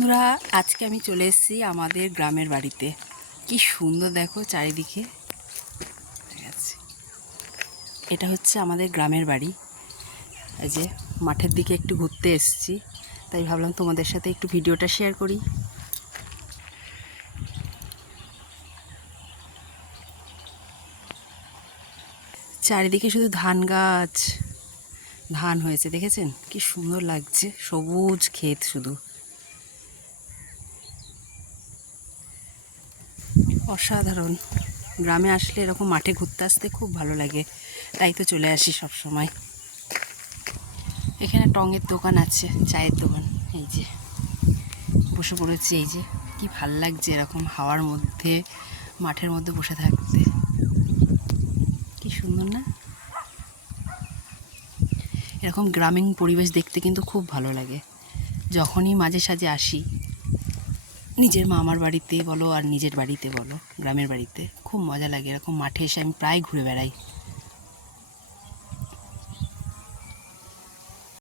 বন্ধুরা, আজকে আমি চলে এসেছি আমাদের গ্রামের বাড়িতে। কি সুন্দর দেখো চারিদিকে। এটা হচ্ছে আমাদের গ্রামের বাড়ি। এই যে মাঠের দিকে একটু ঘুরতে এসেছি, তাই ভাবলাম তোমাদের সাথে একটু ভিডিওটা শেয়ার করি। চারিদিকে শুধু ধান গাছ, ধান হয়েছে, দেখেছেন কি সুন্দর লাগছে, সবুজ ক্ষেত শুধু, অসাধারণ। গ্রামে আসলে এরকম মাঠে ঘুরতে আসতে খুব ভালো লাগে, তাই তো চলে আসি সব সময়। এখানে টঙের দোকান আছে, চায়ের দোকান। এই যে বসে পড়েছি, এই যে কি ভাল লাগছে এরকম হাওয়ার মধ্যে, মাঠের মধ্যে বসে থাকতে, কি সুন্দর না? এরকম গ্রামীণ পরিবেশ দেখতে কিন্তু খুব ভালো লাগে। যখনই মাঝে সাঝে আসি, নিজের মামার বাড়িতে বলো আর নিজের বাড়িতে বলো, গ্রামের বাড়িতে খুব মজা লাগে। এরকম মাঠে এসে আমি প্রায় ঘুরে বেড়াই।